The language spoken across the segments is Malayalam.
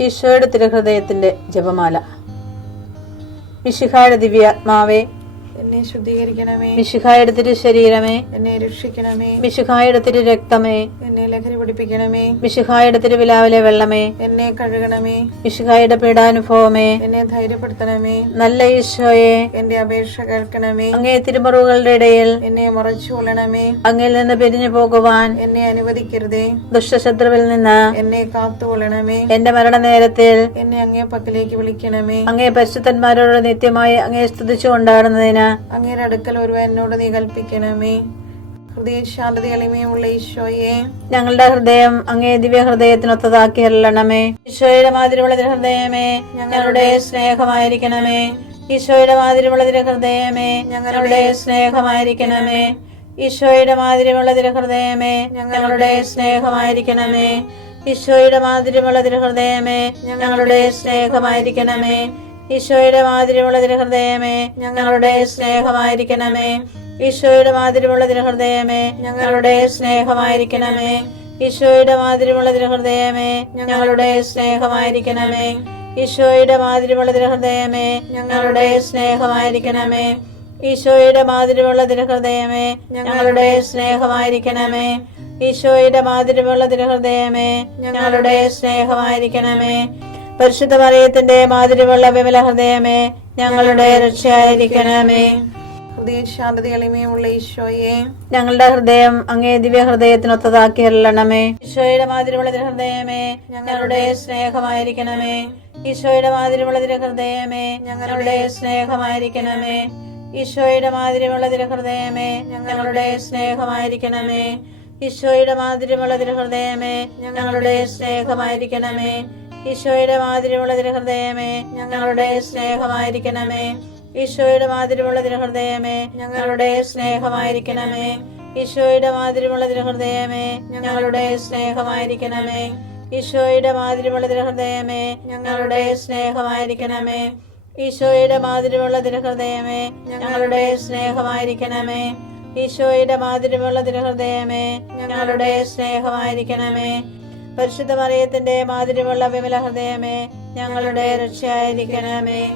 ഈശോയുടെ തിരുഹൃദയത്തിന്റെ ജപമാല. മിശിഹായുടെ ദിവ്യാത്മാവേ, എന്നെ ശുദ്ധീകരിക്കണമേ. മിശിഹായുടെ തിരു ശരീരമേ, എന്നെ രക്ഷിക്കണമേ. മിശിഹായുടെ തിരു രക്തമേ, എന്നെ ലഹരി പിടിപ്പിക്കണമേ. മിശിഹായുടെ തിരുവിലാവിലെ വെള്ളമേ, എന്നെ കഴുകണമേ. മിശിഹായുടെ പീഡാനുഭവമേ, എന്നെ ധൈര്യപ്പെടുത്തണമേ. നല്ല ഈശോയെ, എന്റെ അപേക്ഷ കേൾക്കണമേ. അങ്ങേ തിരുമുറിവുകളുടെ ഇടയിൽ എന്നെ മറച്ചു കൊള്ളണമേ. അങ്ങിൽ നിന്ന് പിരിഞ്ഞു പോകുവാൻ എന്നെ അനുവദിക്കരുതേ. ദുഷ്ടശത്രുവിൽ നിന്ന് എന്നെ കാത്തുകൊള്ളണമേ. എന്റെ മരണനേരത്തിൽ എന്നെ അങ്ങേ പക്കലേക്ക് വിളിക്കണമേ. അങ്ങേ പരിശുദ്ധന്മാരോട് നിത്യമായി അങ്ങേ സ്തുതിച്ചു കൊണ്ടാടുന്നതിന് അങ്ങയുടെ അടുക്കൽ ഒരുവൻ എന്നോട് നീ കൽപ്പിക്കണമേ. ഹൃദയശാന്തത എളിമയുള്ള ഈശോയെ, ഞങ്ങളുടെ ഹൃദയം അങ്ങേ ദിവ്യ ഹൃദയത്തിനൊത്തതാക്കി അരുളണമേ. ഈശോയുടെ മാതിരിയുള്ള ഹൃദയമേ, ഞങ്ങളുടെ സ്നേഹമായിരിക്കണമേ. ഈശോയുടെ മാതിരിയുള്ള ഹൃദയമേ, ഞങ്ങളുടെ സ്നേഹമായിരിക്കണമേ. ഈശോയുടെ മാതിരിയുള്ള ഹൃദയമേ, ഞങ്ങളുടെ സ്നേഹമായിരിക്കണമേ. ഈശോയുടെ മാതിരിയുള്ള ഹൃദയമേ, ഞങ്ങളുടെ സ്നേഹമായിരിക്കണമേ. ഈശോയുടെ മാതിരിയുള്ള ഹൃദയമേ, ഞങ്ങളുടെ സ്നേഹമായിരിക്കണമേ. ഈശോയുടെ മാതിരിയുള്ള ഹൃദയമേ, ഞങ്ങളുടെ സ്നേഹമായിരിക്കണമേ. ഈശോയുടെ മാതിരിയുള്ള ഹൃദയമേ, ഞങ്ങളുടെ സ്നേഹമായിരിക്കണമേ. ഈശോയുടെ മാതിരിയുള്ള ഹൃദയമേ, ഞങ്ങളുടെ സ്നേഹമായിരിക്കണമേ. ഈശോയുടെ മാതിരിയുള്ള ഹൃദയമേ, ഞങ്ങളുടെ സ്നേഹമായിരിക്കണമേ. ഈശോയുടെ മാതിരിയുള്ള ഹൃദയമേ, ഞങ്ങളുടെ സ്നേഹമായിരിക്കണമേ. പരിശുദ്ധ മറിയത്തിന്റെ മാതിരിയുള്ള വിമല ഹൃദയമേ, ഞങ്ങളുടെ രക്ഷയായിരിക്കണമേ. ഹൃദയശാന്തത എളിമയുള്ള ഈശോയെ, ഞങ്ങളുടെ ഹൃദയം അങ്ങേ ദിവ്യ ഹൃദയത്തിനൊത്തതാക്കി അരുളണമേ. ഈശോയുടെ മാതിരിയുള്ള ഹൃദയമേ, ഞങ്ങളുടെ സ്നേഹമായിരിക്കണമേ. ഈശോയുടെ മാതിരിയുള്ള ഹൃദയമേ, ഞങ്ങളുടെ സ്നേഹമായിരിക്കണമേ. ഈശോയുടെ മാതിരിയുള്ള ഹൃദയമേ, ഞങ്ങളുടെ സ്നേഹമായിരിക്കണമേ. ഈശോയുടെ മാതിരിയുള്ള ഹൃദയമേ, ഞങ്ങളുടെ സ്നേഹമായിരിക്കണമേ. ഈശോയുടെ മാതിരിയുള്ള ഹൃദയമേ, ഞങ്ങളുടെ സ്നേഹമായിരിക്കണമേ. ഈശോയുടെ മാതിരിയുള്ള ഹൃദയമേ, ഞങ്ങളുടെ സ്നേഹമായിരിക്കണമേ. ഈശോയുടെ മാതിരിയുള്ള ഹൃദയമേ, ഞങ്ങളുടെ സ്നേഹമായിരിക്കണമേ. ഈശോയുടെ മാതിരിയുള്ള ഹൃദയമേ, ഞങ്ങളുടെ സ്നേഹമായിരിക്കണമേ. ഈശോയുടെ മാതിരിയുള്ള ഹൃദയമേ, ഞങ്ങളുടെ സ്നേഹമായിരിക്കണമേ. ഈശോയുടെ മാതിരിയുള്ള ഹൃദയമേ, ഞങ്ങളുടെ സ്നേഹമായിരിക്കണമേ. പരിശുദ്ധ മറിയത്തിന്റെ മാതിരിയുള്ള വിമല ഹൃദയമേ, ഞങ്ങളുടെ രക്ഷയായിരിക്കണമേ.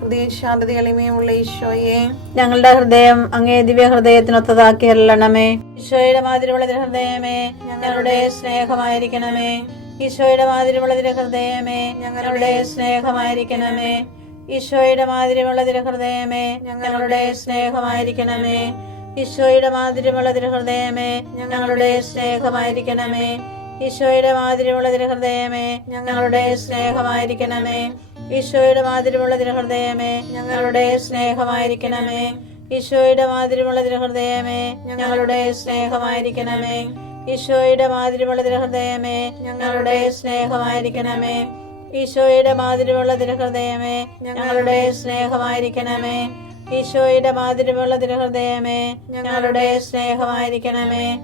ഹൃദയശാന്തത എളിമയുള്ള ഈശോയെ, ഞങ്ങളുടെ ഹൃദയം അങ്ങേ ദിവ്യ ഹൃദയത്തിനൊത്തതാക്കി അരുളണമേ. ഈശോയുടെ മാതിരിയുള്ള ഹൃദയമേ, ഞങ്ങളുടെ സ്നേഹമായിരിക്കണമേ. ഈശോയുടെ മാതിരിയുള്ള ഹൃദയമേ, ഞങ്ങളുടെ സ്നേഹമായിരിക്കണമേ. ഈശോയുടെ മാതിരിയുള്ള ഹൃദയമേ, ഞങ്ങളുടെ സ്നേഹമായിരിക്കണമേ. ഈശോയുടെ മാതിരിയുള്ള ഹൃദയമേ, ഞങ്ങളുടെ സ്നേഹമായിരിക്കണമേ. ഈശോയുടെ മാതിരിയുള്ള ഹൃദയമേ, ഞങ്ങളുടെ സ്നേഹമായിരിക്കണമേ. ഈശോയുടെ മാതിരിയുള്ള ഹൃദയമേ, ഞങ്ങളുടെ സ്നേഹമായിരിക്കണമേ. ഈശോയുടെ മാതിരിയുള്ള ഹൃദയമേ, ഞങ്ങളുടെ സ്നേഹമായിരിക്കണമേ. ഈശോയുടെ മാതിരിയുള്ള ഹൃദയമേ, ഞങ്ങളുടെ സ്നേഹമായിരിക്കണമേ. ഈശോയുടെ മാതിരിയുള്ള ഹൃദയമേ, ഞങ്ങളുടെ സ്നേഹമായിരിക്കണമേ. ഈശോയുടെ മാതിരിയുള്ള ഹൃദയമേ, ഞങ്ങളുടെ സ്നേഹമായിരിക്കണമേ.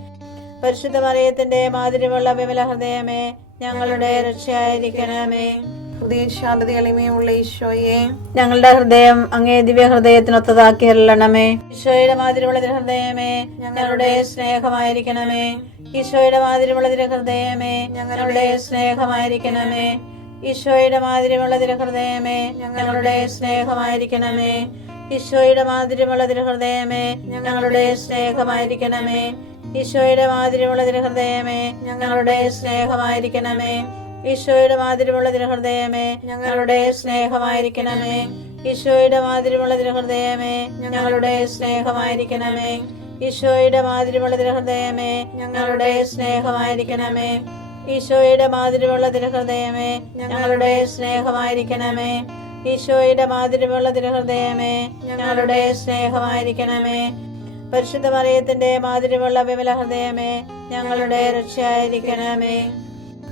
പരിശുദ്ധ മറിയത്തിന്റെ മാതിരിയുള്ള വിമല ഹൃദയമേ, ഞങ്ങളുടെ രക്ഷയായിരിക്കണമേ. ഹൃദയശാന്തത എളിമയുള്ള ഈശോയെ, ഞങ്ങളുടെ ഹൃദയം അങ്ങേ ദിവ്യ ഹൃദയത്തിനൊത്തതാക്കി അരുളണമേ. ഈശോയുടെ മാതിരിയുള്ള ഹൃദയമേ, ഞങ്ങളുടെ സ്നേഹമായിരിക്കണമേ. ഈശോയുടെ മാതിരിയുള്ള ഹൃദയമേ, ഞങ്ങളുടെ സ്നേഹമായിരിക്കണമേ. ഈശോയുടെ മാതിരിയുള്ള ഹൃദയമേ, ഞങ്ങളുടെ സ്നേഹമായിരിക്കണമേ. ഈശോയുടെ മാതിരിയുള്ള ഹൃദയമേ, ഞങ്ങളുടെ സ്നേഹമായിരിക്കണമേ. ഈശോയുടെ മാതിരിയുള്ള ഹൃദയമേ, ഞങ്ങളുടെ സ്നേഹമായിരിക്കണമേ. ഈശോയുടെ മാതിരിയുള്ള ഹൃദയമേ, ഞങ്ങളുടെ സ്നേഹമായിരിക്കണമേ. ഈശോയുടെ മാതിരിയുള്ള ഹൃദയമേ, ഞങ്ങളുടെ സ്നേഹമായിരിക്കണമേ. ഈശോയുടെ മാതിരിയുള്ള ഹൃദയമേ, ഞങ്ങളുടെ സ്നേഹമായിരിക്കണമേ. ഈശോയുടെ മാതിരിയുള്ള ഹൃദയമേ, ഞങ്ങളുടെ സ്നേഹമായിരിക്കണമേ. ഈശോയുടെ മാതിരിയുള്ള ഹൃദയമേ, ഞങ്ങളുടെ സ്നേഹമായിരിക്കണമേ. പരിശുദ്ധ മറിയത്തിന്റെ മാതിരിയുള്ള വിമല ഹൃദയമേ, ഞങ്ങളുടെ രക്ഷയായിരിക്കണമേ.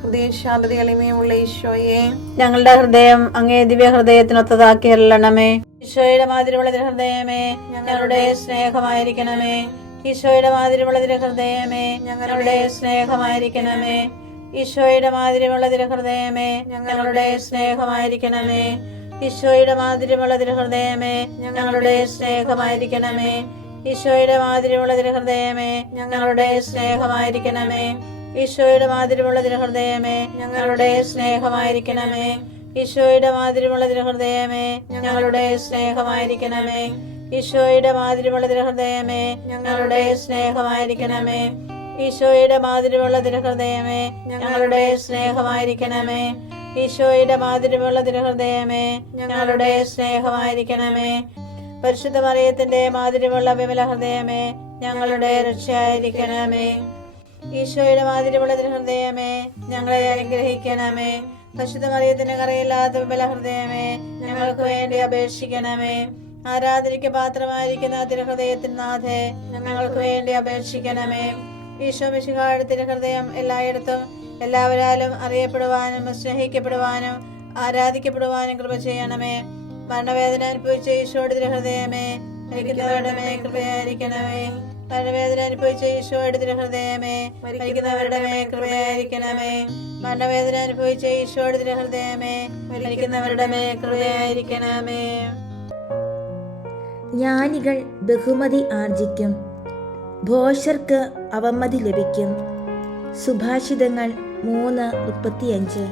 ഹൃദയശാന്തത എളിമയുള്ള ഈശോയെ, ഞങ്ങളുടെ ഹൃദയം അങ്ങേ ദിവ്യ ഹൃദയത്തിനൊത്തതാക്കി അരുളണമേ. ഈശോയുടെ മാതിരിയുള്ള ഹൃദയമേ, ഞങ്ങളുടെ സ്നേഹമായിരിക്കണമേ. ഈശോയുടെ മാതിരിയുള്ള ഹൃദയമേ, ഞങ്ങളുടെ സ്നേഹമായിരിക്കണമേ. ഈശോയുടെ മാതിരിയുള്ള ഹൃദയമേ, ഞങ്ങളുടെ സ്നേഹമായിരിക്കണമേ. ഈശോയുടെ മാതിരിയുള്ള ഹൃദയമേ, ഞങ്ങളുടെ സ്നേഹമായിരിക്കണമേ. ഈശോയുടെ മാതിരിയുള്ള ഹൃദയമേ, ഞങ്ങളുടെ സ്നേഹമായിരിക്കണമേ. ഈശോയുടെ മാതിരിയുള്ള തിരുഹൃദയമേ ഞങ്ങളുടെ സ്നേഹമായിരിക്കണമേ. ഈശോയുടെ മാതിരിയുള്ള തിരുഹൃദയമേ ഞങ്ങളുടെ സ്നേഹമായിരിക്കണമേ. ഈശോയുടെ മാതിരിയുള്ള തിരുഹൃദയമേ ഞങ്ങളുടെ സ്നേഹമായിരിക്കണമേ. ഈശോയുടെ മാതിരിയുള്ള തിരുഹൃദയമേ ഞങ്ങളുടെ സ്നേഹമായിരിക്കണമേ. ഈശോയുടെ മാതിരിയുള്ള തിരുഹൃദയമേ ഞങ്ങളുടെ സ്നേഹമായിരിക്കണമേ. പരിശുദ്ധ മറിയത്തിന്റെ മാതിരിയുള്ള വിമല ഹൃദയമേ ഞങ്ങളുടെ രക്ഷയായിരിക്കണമേ. ഈശോയുടെ മാതിരിയുള്ള തിരുഹൃദയമേ ഞങ്ങളെ അനുഗ്രഹിക്കണമേ. പരിശുദ്ധ മറിയത്തിന്റെ കറയില്ലാത്ത വിമല ഹൃദയമേ ഞങ്ങൾക്ക് വേണ്ടി അപേക്ഷിക്കണമേ. ആരാധനയ്ക്ക് പാത്രമായിരിക്കുന്ന തിരുഹൃദയത്തിന് നാഥേ ഞങ്ങൾക്ക് വേണ്ടി അപേക്ഷിക്കണമേ. ഈശോ മിശിഹായുടെ തിരുഹൃദയം എല്ലായിടത്തും എല്ലാവരാലും അറിയപ്പെടുവാനും സ്നേഹിക്കപ്പെടുവാനും ആരാധിക്കപ്പെടുവാനും കൃപ ചെയ്യണമേ. മരണവേദന അനുഭവിച്ച ഈശോയുടെ തിരുഹൃദയമേ മരിക്കുന്നവരുടെ മേൽ കൃപയായിരിക്കണമേ. മരണവേദന അനുഭവിച്ച ഈശോയുടെ തിരുഹൃദയമേ മരിക്കുന്നവരുടെ മേൽ കൃപയായിരിക്കണമേ. മരണവേദന അനുഭവിച്ച ഈശോയുടെ തിരുഹൃദയമേ മരിക്കുന്നവരുടെ മേൽ കൃപയായിരിക്കണമേ. ജ്ഞാനികൾ ബഹുമതി ആർജിക്കും, ഭോഷർക്ക് അവമതി ലഭിക്കും. സുഭാഷിതങ്ങൾ 3:35.